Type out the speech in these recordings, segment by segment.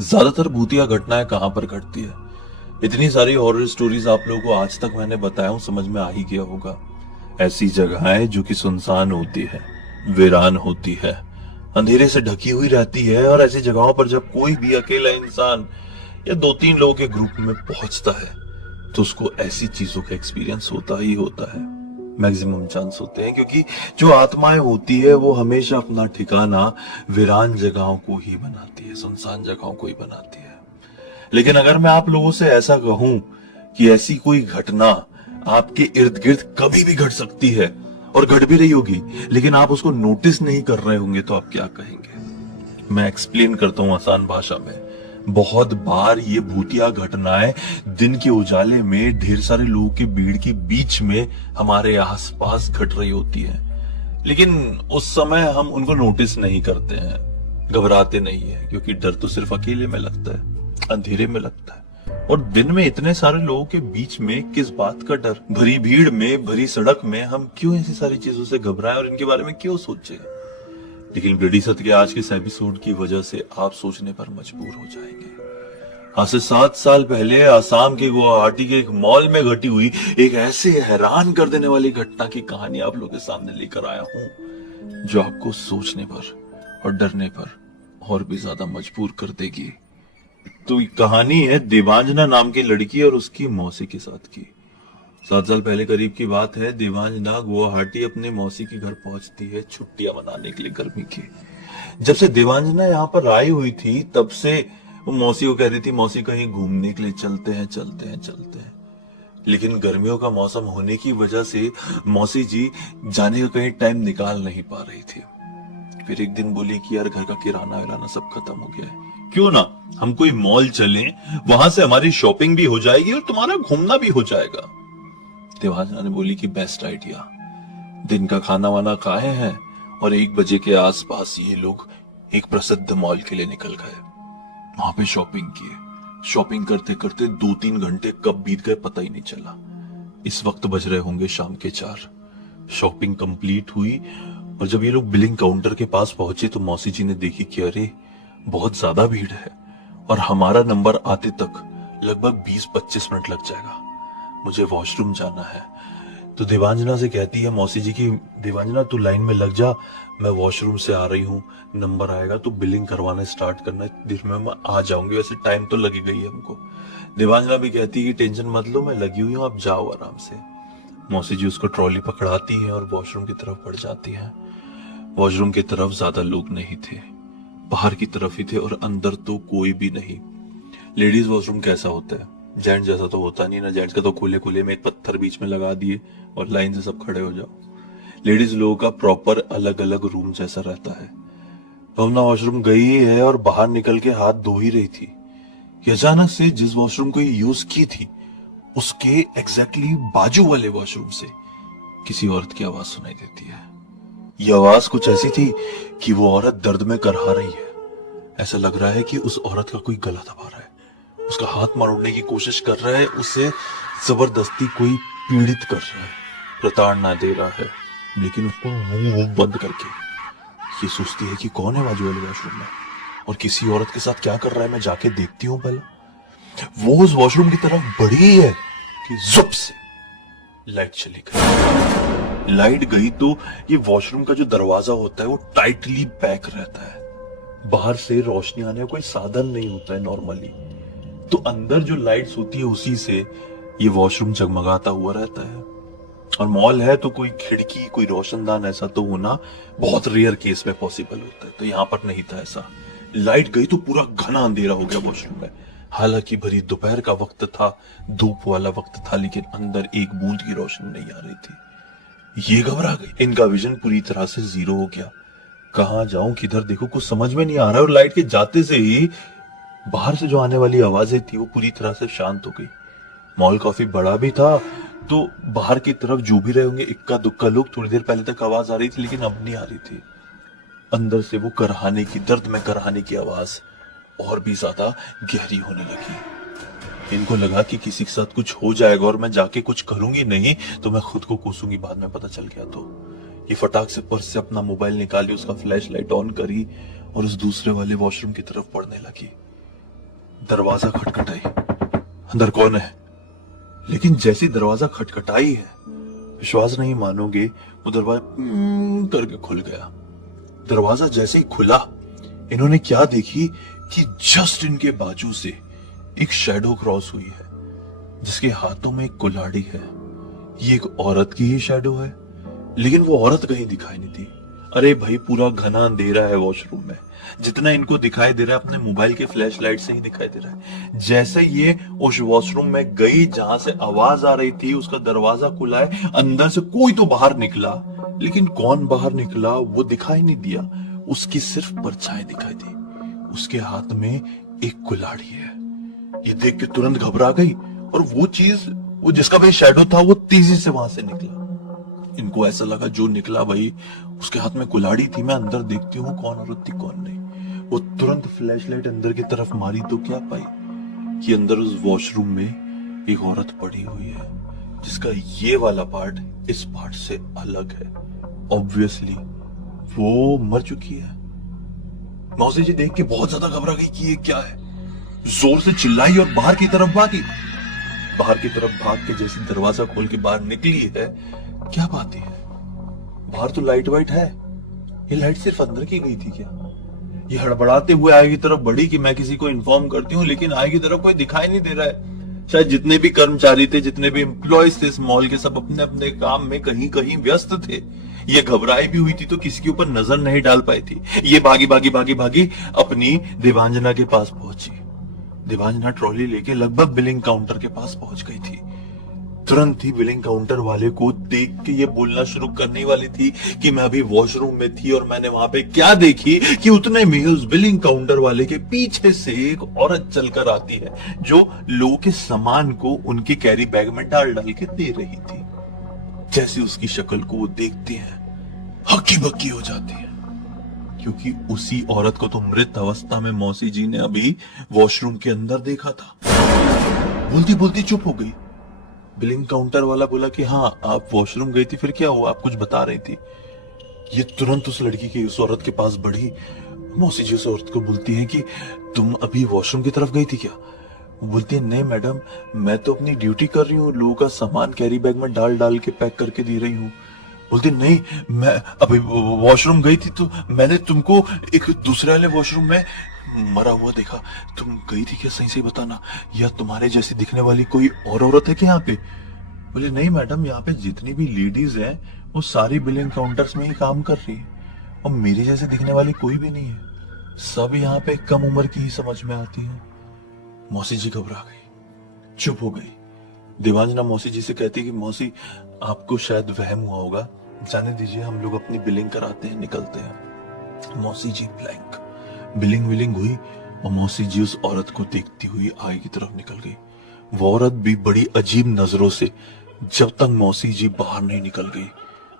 ज्यादातर भूतिया घटनाएं कहां पर घटती है? इतनी सारी हॉरर स्टोरीज आप लोगों को आज तक मैंने बताया हूं, समझ में आ ही गया होगा। ऐसी जगहें जो कि सुनसान होती है, वीरान होती है, अंधेरे से ढकी हुई रहती है, और ऐसी जगहों पर जब कोई भी अकेला इंसान या दो तीन लोगों के ग्रुप में पहुंचता है तो उसको ऐसी चीजों का एक्सपीरियंस होता ही होता है। मैक्सिमम चांस होते हैं, क्योंकि जो आत्माएं होती है वो हमेशा अपना ठिकाना वीरान जगहों को ही बनाती है, सुनसान जगहों को ही बनाती है। लेकिन अगर मैं आप लोगों से ऐसा कहूं कि ऐसी कोई घटना आपके इर्द गिर्द कभी भी घट सकती है और घट भी रही होगी, लेकिन आप उसको नोटिस नहीं कर रहे होंगे, तो आप क्या कहेंगे? मैं एक्सप्लेन करता हूं आसान भाषा में। बहुत बार ये भूतिया घटनाएं दिन के उजाले में ढेर सारे लोगों की भीड़ के बीच में हमारे आसपास घट रही होती है, लेकिन उस समय हम उनको नोटिस नहीं करते हैं, घबराते नहीं है, क्योंकि डर तो सिर्फ अकेले में लगता है, अंधेरे में लगता है। और दिन में इतने सारे लोगों के बीच में किस बात का डर? भरी भीड़ में, भरी सड़क में हम क्यों ऐसी सारी चीजों से घबराएं और इनके बारे में क्यों सोचें? लेकिन ब्रिडी सत्य के आज के इस एपिसोड की वजह से आप सोचने पर मजबूर हो जाएंगे। आज से 7 साल पहले आसाम के गुवाहाटी के एक मॉल में घटी हुई एक ऐसे हैरान कर देने वाली घटना की कहानी आप लोगों के सामने लेकर आया हूं, जो आपको सोचने पर और डरने पर और भी ज्यादा मजबूर कर देगी। तो कहानी है देवांजना नाम की लड़की और उसकी मौसी के साथ की। 7 साल पहले करीब की बात है। देवांजना गुवाहाटी अपने मौसी के घर पहुंचती है छुट्टियां मनाने के लिए गर्मी की। जब से देवांजना यहाँ पर आई हुई थी तब से वो मौसी को कह रही थी, मौसी कहीं घूमने के लिए चलते हैं चलते हैं चलते हैं। लेकिन गर्मियों का मौसम होने की वजह से मौसी जी जाने का कहीं टाइम निकाल नहीं पा रही थी। फिर एक दिन बोली कि यार घर का किराना विराना सब खत्म हो गया है, क्यों ना हम कोई मॉल चलें, वहां से हमारी शॉपिंग भी हो जाएगी और तुम्हारा घूमना भी हो जाएगा। देवांजना ने बोली कि बेस्ट आइडिया। दिन का खाना वाना खाए हैं और 1 बजे के आसपास ये लोग एक प्रसिद्ध मॉल के लिए निकल गए। वहां पे शॉपिंग किए। शॉपिंग करते करते 2-3 घंटे कब बीत गए पता ही नहीं चला। इस वक्त बज रहे होंगे शाम के 4। शॉपिंग कंप्लीट हुई और जब ये लोग बिलिंग काउंटर के पास पहुंचे तो मौसी जी ने देखी कि अरे बहुत ज्यादा भीड़ है और हमारा नंबर आते तक लगभग 20-25 मिनट लग जाएगा, मुझे वॉशरूम जाना है। तो देवांजना से कहती है मौसी जी की, देवांजना तू लाइन में लग जा, मैं वॉशरूम से आ रही हूँ, नंबर आएगा तो बिलिंग करवाना स्टार्ट करना, देर में मैं आ जाऊंगी, वैसे टाइम तो लगी गई है हमको। देवांजना भी कहती है कि टेंशन मत लो, मैं लगी हुई हूँ, आप जाओ आराम से। मौसी जी उसको ट्रॉली पकड़ाती है और वॉशरूम की तरफ बढ़ जाती है। वॉशरूम की तरफ ज्यादा लोग नहीं थे, बाहर की तरफ ही थे और अंदर तो कोई भी नहीं। लेडीज वॉशरूम कैसा होता है? जेंट्स जैसा तो होता नहीं ना। जेंट्स का तो खुले खुले में एक पत्थर बीच में लगा दिए और लाइन से सब खड़े हो जाओ। लेडीज लोगों का प्रॉपर अलग अलग रूम जैसा रहता है। भावना वॉशरूम गई है और बाहर निकल के हाथ धो ही रही थी कि अचानक से जिस वॉशरूम को यूज की थी उसके एग्जैक्टली बाजू वाले वॉशरूम से किसी औरत की आवाज सुनाई देती है। यह आवाज कुछ ऐसी थी कि वो औरत दर्द में करहा रही है। ऐसा लग रहा है कि उस औरत का कोई गला दबा रहा है, उसका हाथ मरोड़ने की कोशिश कर रहा है, उसे जबरदस्ती कोई पीड़ित कर रहा है, प्रताड़ना दे रहा है। लेकिन उसको मुंह बंद करके ये सोचती है कि कौन है बाजू वाले वॉशरूम में और किसी औरत के साथ क्या कर रहा है, मैं जाके देखती हूँ पहले। वो उस वॉशरूम की तरफ बढ़ी है कि जुप से लाइट चली गई। लाइट गई तो ये वॉशरूम का जो दरवाजा होता है वो टाइटली पैक रहता है, बाहर से रोशनी आने का कोई साधन नहीं होता है नॉर्मली। तो अंदर जो लाइट्स होती है उसी से ये वॉशरूम जगमगाता हुआ रहता है। और मॉल है तो कोई खिड़की, कोई रोशनदान ऐसा तो होना बहुत रेयर केस में पॉसिबल होता है, तो यहां पर नहीं था ऐसा। लाइट गई तो पूरा घना अंधेरा हो गया वॉशरूम में। हालांकि भरी दोपहर का वक्त था, धूप वाला वक्त था, लेकिन अंदर एक बूंद की रोशनी नहीं आ रही थी। ये घबरा गई, इनका विजन पूरी तरह से जीरो हो गया। कहां जाऊं, किधर देखो, कुछ समझ में नहीं आ रहा है। और लाइट के जाते से ही बाहर से जो आने वाली आवाजें थी वो पूरी तरह से शांत हो गई। मॉल काफी बड़ा भी था तो बाहर की तरफ जो भी रहे होंगे इक्का दुक्का लोग, थोड़ी देर पहले तक आवाज आ रही थी लेकिन अब नहीं आ रही थी। अंदर से वो करहाने की, दर्द में करहाने की आवाज और भी ज्यादा गहरी होने लगी। इनको लगा कि किसी के साथ कुछ हो जाएगा और मैं जाके कुछ करूंगी नहीं तो मैं खुद को कोसूंगी बाद में, पता चल गया तो। ये फटाक से पर्स से अपना मोबाइल निकाली, उसका फ्लैश लाइट ऑन करी और उस दूसरे वाले वॉशरूम की तरफ बढ़ने लगी। दरवाजा खटखटाई, अंदर कौन है? लेकिन जैसी दरवाजा खटखटाई है, विश्वास नहीं मानोगे, वो दरवाजा करके खुल गया। दरवाजा जैसे ही खुला, इन्होंने क्या देखी कि जस्ट इनके बाजू से एक शैडो क्रॉस हुई है, जिसके हाथों में एक कुल्हाड़ी है। ये एक औरत की ही शैडो है, लेकिन वो औरत कहीं दिखाई नहीं दी। अरे भाई, पूरा घना अंधेरा है वॉशरूम में, जितना इनको दिखाई दे रहा है अपने मोबाइल के फ्लैश लाइट से ही दिखाई दे रहा है। जैसे ये उस वॉशरूम में गई जहां से आवाज आ रही थी, उसका दरवाजा खुला है, अंदर से कोई तो बाहर निकला, लेकिन कौन बाहर निकला वो दिखाई नहीं दिया। उसकी सिर्फ परछाई दिखाई दी। उसके हाथ में एक कुल्हाड़ी है। ये देख के तुरंत घबरा गई और वो चीज, वो जिसका भाई शैडो था, वो तेजी से वहां से निकला। इनको ऐसा लगा जो निकला भाई, उसके हाथ में कुल्हाड़ी थी, मैं अंदर देखती हूँ कौन औरत थी कौन नहीं। वो तुरंत फ्लैश लाइट अंदर की तरफ मारी तो क्या पाई कि अंदर उस वॉशरूम में एक औरत पड़ी हुई है, जिसका ये वाला पार्ट इस पार्ट से अलग है। ऑब्वियसली वो मर चुकी है। मौसी जी देख के बहुत ज्यादा घबरा गई कि ये क्या है, जोर से चिल्लाई और बाहर की तरफ भागी। बाहर की तरफ भाग के जैसे दरवाजा खोल के बाहर निकली है, क्या बात है, बाहर तो लाइट वाइट है, ये लाइट सिर्फ अंदर की गई थी क्या? ये हड़बड़ाते हुए आगे की तरफ बढ़ी कि मैं किसी को इन्फॉर्म करती हूँ, लेकिन आगे की तरफ कोई दिखाई नहीं दे रहा है। शायद जितने भी कर्मचारी थे, जितने भी एम्प्लॉयज थे इस मॉल के, सब अपने अपने काम में कहीं कहीं व्यस्त थे। ये घबराई भी हुई थी तो किसी के ऊपर नजर नहीं डाल पाई थी। ये भागी भागी भागी भागी अपनी देवांजना के पास पहुंची। देवांजना ट्रॉली लेके लगभग बिलिंग काउंटर के पास पहुंच गई थी। तुरंत ही बिलिंग काउंटर वाले को देख के ये बोलना शुरू करने वाली थी कि मैं अभी वॉशरूम में थी और मैंने वहां पे क्या देखी कि उतने में उस बिलिंग काउंटर वाले के पीछे से एक औरत चलकर आती है, जो लोगों के सामान को उनके कैरी बैग में डाल डाल के दे रही थी। जैसे उसकी शक्ल को वो देखते हैं, हक्की बक्की हो जाती है, क्योंकि उसी औरत को तो मृत अवस्था में मौसी जी ने अभी वॉशरूम के अंदर देखा था। बोलती बोलती चुप हो गई। बिलिंग काउंटर वाला बोला कि हाँ, आप वॉशरूम गई थी, फिर क्या हुआ, आप कुछ बता रही थी। ये तुरंत उस लड़की की, उस औरत के पास बढ़ी। मौसी जी उस औरत को बोलती है कि तुम अभी वॉशरूम की तरफ गई थी क्या? वो बोलती है नहीं मैडम, मैं तो अपनी ड्यूटी कर रही हूँ, लोगों का सामान कैरी बैग में डाल डाल के पैक करके दे रही हूँ। बोलती नहीं, मैं अभी वॉशरूम गई थी तो मैंने तुमको एक दूसरे वाले वॉशरूम में मरा हुआ देखा। तुम गई थी क्या, सही सही बताना, या तुम्हारे जैसी दिखने वाली कोई और औरत है क्या यहाँ पे? बोले नहीं मैडम, यहाँ पे जितनी भी लेडीज हैं वो सारी बिलिंग काउंटर्स में ही काम कर रही है और मेरे जैसे दिखने वाली कोई भी नहीं है, सब यहाँ पे कम उम्र की ही समझ में आती है। मौसी जी घबरा गई, चुप हो गई। देवांजना मौसी जी से कहती कि मौसी, आपको शायद वहम हुआ होगा, जाने दीजिए, हम लोग अपनी बिलिंग कराते हैं, निकलते हैं। मौसी जी ब्लैंक। बिलिंग विलिंग हुई और मौसी जी उस औरत को देखती हुई आगे की तरफ निकल गई। वो औरत भी बड़ी अजीब नजरों से, जब तक मौसी जी बाहर नहीं निकल गई,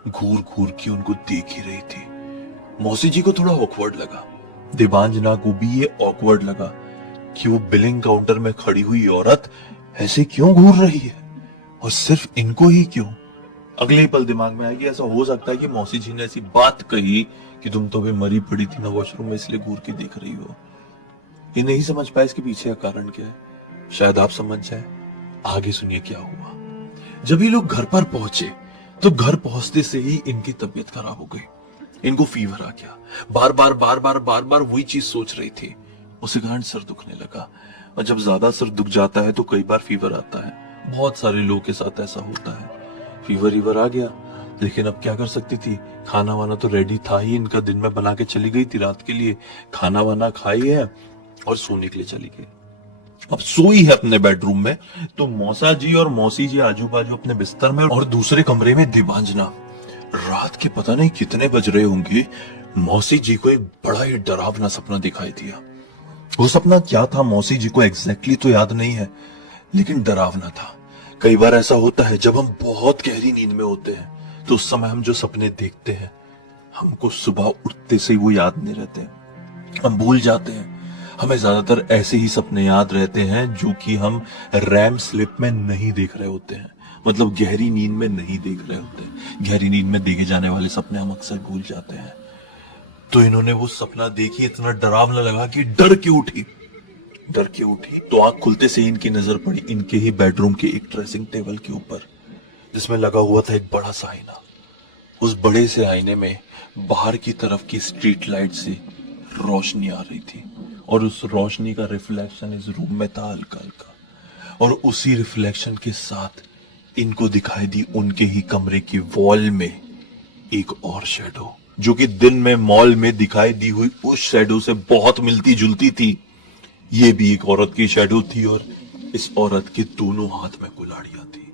घूर घूर के उनको देख ही रही थी। मौसी जी को थोड़ा ऑकवर्ड लगा, देवांजना को भी ये ऑकवर्ड लगा कि वो बिलिंग काउंटर में खड़ी हुई औरत ऐसे क्यों घूर रही है और सिर्फ इनको ही क्यों। अगले ही पल दिमाग में आएगी, ऐसा हो सकता है कि मौसी जी ने ऐसी बात कही कि तुम तो अभी मरी पड़ी थी ना वॉशरूम में, इसलिए घूर के देख रही हो। ये नहीं समझ पाए इसके पीछे का कारण क्या है, शायद आप समझ जाए। आगे सुनिए क्या हुआ। जब ये लोग घर पर पहुंचे तो घर पहुंचते से ही इनकी तबीयत खराब हो गई। इनको फीवर आ गया, बार बार बार बार बार बार वही चीज सोच रही थी, उसे कारण सर दुखने लगा। और जब ज्यादा सर दुख जाता है तो कई बार फीवर आता है। बहुत सारे लोगों के साथ ऐसा होता है। फीवर आ गया, लेकिन अब क्या कर सकती थी, खाना वाना तो रेडी था ही, इनका दिन में बना के चली गई थी रात के लिए, खाना वाना खाई है और सोने के लिए चली गई। अब सोई है अपने बेडरूम में, तो मौसा जी और मौसी जी आजू बाजू अपने बिस्तर में और दूसरे कमरे में देवांजना। रात के पता नहीं कितने बज रहे होंगे, मौसी जी को एक बड़ा ही डरावना सपना दिखाई दिया। वो सपना क्या था मौसी जी को एग्जैक्टली तो याद नहीं है, लेकिन डरावना था। कई बार ऐसा होता है जब हम बहुत गहरी नींद में होते हैं तो उस समय हम जो सपने देखते हैं हमको सुबह उठते से वो याद नहीं रहते, हम भूल जाते हैं। हमें ज्यादातर ऐसे ही सपने याद रहते हैं जो कि हम रैम स्लिप में नहीं देख रहे होते हैं। मतलब गहरी नींद में नहीं देख रहे होते। गहरी नींद में देखे जाने वाले सपने हम अक्सर भूल जाते हैं। तो इन्होंने वो सपना देखी, इतना डरावना लगा कि डर के उठी। तो आंख खुलते से इनकी नजर पड़ी इनके ही बेडरूम के एक ड्रेसिंग टेबल के ऊपर, जिसमें लगा हुआ था एक बड़ा सा आईना। उस बड़े से आईने में बाहर की तरफ की स्ट्रीट लाइट से रोशनी आ रही थी और उस रोशनी का रिफ्लेक्शन इस रूम में था हल्का हल्का। और उसी रिफ्लेक्शन के साथ इनको दिखाई दी उनके ही कमरे की वॉल में एक और शैडो, जो कि दिन में मॉल में दिखाई दी हुई उस शैडो से बहुत मिलती जुलती थी। ये भी एक औरत की शैडो थी और इस औरत के दोनों हाथ में कुल्हाड़ियां थी।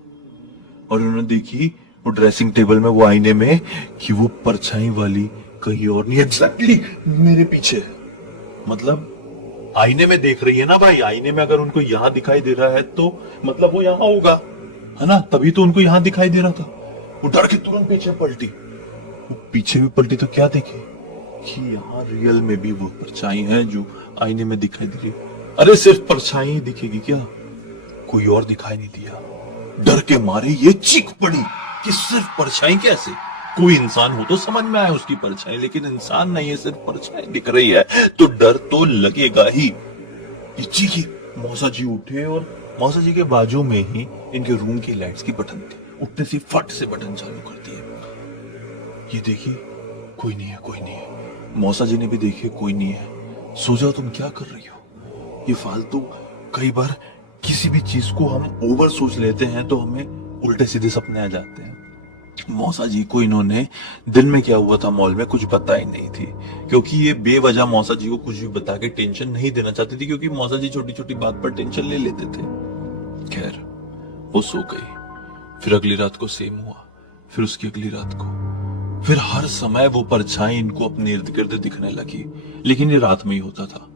और उन्होंने देखी वो ड्रेसिंग टेबल में, वो आईने में, कि वो परछाई वाली कहीं और नहीं, एग्जैक्टली मेरे पीछे है। मतलब आईने में देख रही है ना भाई, आईने में अगर उनको यहां दिखाई दे रहा है तो मतलब वो यहां होगा, है ना? तभी तो उनको यहां दिखाई दे रहा था। वो डर के तुरंत पीछे पलटी। वो पीछे भी पलटी तो क्या देखे कि यहाँ रियल में भी वो परछाई है जो आईने में दिखाई दे रही। अरे सिर्फ परछाई ही दिखेगी क्या, कोई और दिखाई नहीं दिया। डर के मारे ये चीख पड़ी कि सिर्फ परछाई कैसे? कोई इंसान हो तो समझ में आए उसकी परछाई, लेकिन इंसान नहीं है, सिर्फ परछाई दिख रही है तो डर तो लगेगा ही। ये चीखी, मौसा जी उठे और मौसा जी के बाजू में ही इनके रूम की लाइट्स की बटन थी। उठते सी फट से बटन चालू कर दिए। ये देखिए कोई नहीं है। मौसा जी ने भी देखे कोई नहीं है। सो जाओ, तुम क्या कर रही हो? ये फालतू, कई बार किसी भी चीज को हम ओवर सोच लेते हैं तो हमें उल्टे सीधे सपने आ जाते हैं। मौसा जी को इन्होंने दिन में क्या हुआ था मॉल में कुछ बताई नहीं थी, क्योंकि ये बेवजह मौसा जी को कुछ भी बता के टेंशन नहीं देना चाहती थी, क्योंकि मौसा जी छोटी छोटी बात पर टेंशन ले लेते थे। खैर वो सो गई। फिर अगली रात को सेम हुआ, फिर उसकी अगली रात को, फिर हर समय वो परछाई इनको अपने इर्द गिर्द दिखने लगी, लेकिन ये रात में ही होता था।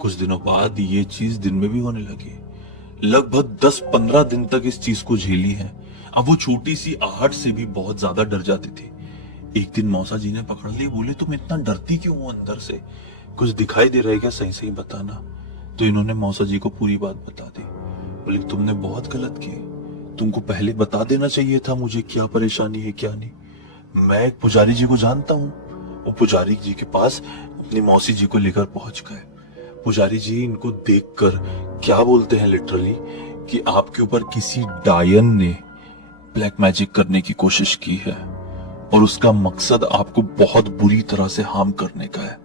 कुछ दिनों बाद ये चीज दिन में भी होने लगी। लगभग 10-15 दिन तक इस चीज को झेली है। अब वो छोटी सी आहट से भी बहुत ज्यादा डर जाती थी। एक दिन मौसा जी ने पकड़ ली, बोले तुम इतना डरती क्यों हो अंदर से? कुछ दिखाई दे रहा है क्या? सही सही बताना। तो इन्होंने मौसा जी को पूरी बात बता दी। बोले तुमने बहुत गलत की, तुमको पहले बता देना चाहिए था मुझे क्या परेशानी है क्या नहीं। मैं एक पुजारी जी को जानता हूँ। वो पुजारी जी के पास अपनी मौसी जी को लेकर पहुंच गए। पुजारी जी इनको देखकर क्या बोलते हैं लिटरली कि आपके ऊपर किसी डायन ने ब्लैक मैजिक करने की कोशिश की है और उसका मकसद आपको बहुत बुरी तरह से हार्म करने का है।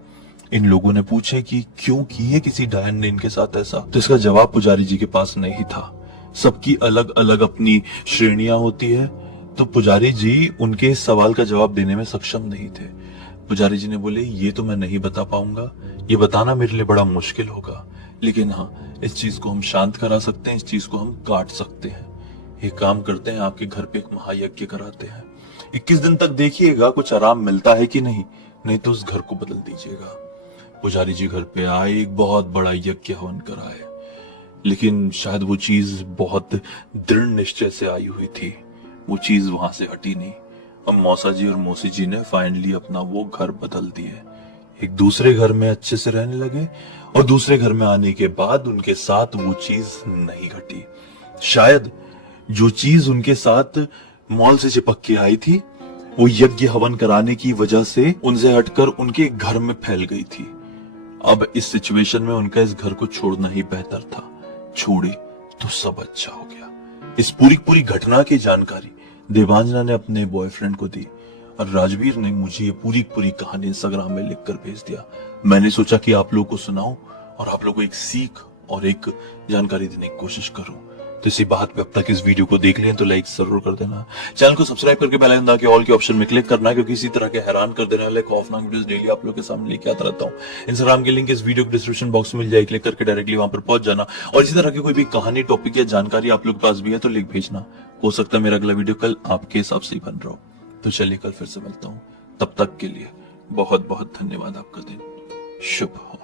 इन लोगों ने पूछे कि क्यों की है किसी डायन ने इनके साथ ऐसा, तो इसका जवाब पुजारी जी के पास नहीं था। सबकी अलग अलग अपनी श्रेणियां होती है, तो पुजारी जी उनके इस सवाल का जवाब देने में सक्षम नहीं थे। पुजारी जी ने बोले ये तो मैं नहीं बता पाऊंगा, ये बताना मेरे लिए बड़ा मुश्किल होगा, लेकिन हाँ इस चीज को हम शांत करा सकते हैं, इस चीज को हम काट सकते हैं। एक काम करते हैं, आपके घर पे एक महायज्ञ कराते हैं। 21 दिन तक देखिएगा कुछ आराम मिलता है कि नहीं तो उस घर को बदल दीजिएगा। पुजारी जी घर पे आए, एक बहुत बड़ा यज्ञ हवन कराए, लेकिन शायद वो चीज बहुत दृढ़ निश्चय से आई हुई थी, वो चीज वहां से हटी नहीं। अब मौसा जी और मौसी जी ने फाइनली अपना वो घर बदल दिए, एक दूसरे घर में अच्छे से रहने लगे। और दूसरे घर में आने के बाद उनके साथ वो चीज नहीं घटी। शायद जो चीज उनके साथ मॉल से चिपक के आई थी वो यज्ञ हवन कराने की वजह से उनसे हटकर उनके घर में फैल गई थी। अब इस सिचुएशन में उनका इस घर को छोड़ना ही बेहतर था। छोड़े तो सब अच्छा हो गया। इस पूरी घटना की जानकारी देवांजना ने अपने बॉयफ्रेंड को दी और राजवीर ने मुझे ये पूरी कहानी इंस्टाग्राम में लिखकर भेज दिया। मैंने सोचा कि आप लोगों को सुनाऊं और आप लोगों को एक सीख और एक जानकारी देने की कोशिश करूं। तो इसी बात पे अब तक इस वीडियो को देख लें तो लाइक जरूर कर देना, चैनल को सब्सक्राइब करके बेल आइकन दबा के ऑल के ऑप्शन में क्लिक करना, क्योंकि इसी तरह के हैरान कर देने वाले खौफनाक वीडियोस डेली आप लोगों के सामने लेके आता रहता हूँ। इंस्टाग्राम की लिंक इस वीडियो के डिस्क्रिप्शन बॉक्स में मिल जाएगी, क्लिक करके डायरेक्टली वहां पर पहुंच जाना। और इसी तरह की कोई भी कहानी, टॉपिक या जानकारी आप लोग के पास भी है तो लिख भेजना। हो सकता है मेरा अगला वीडियो कल आपके हिसाब से ही बन रहा हो। तो चलिए कल फिर से मिलता हूँ, तब तक के लिए बहुत बहुत धन्यवाद। आपका दिन शुभ हो।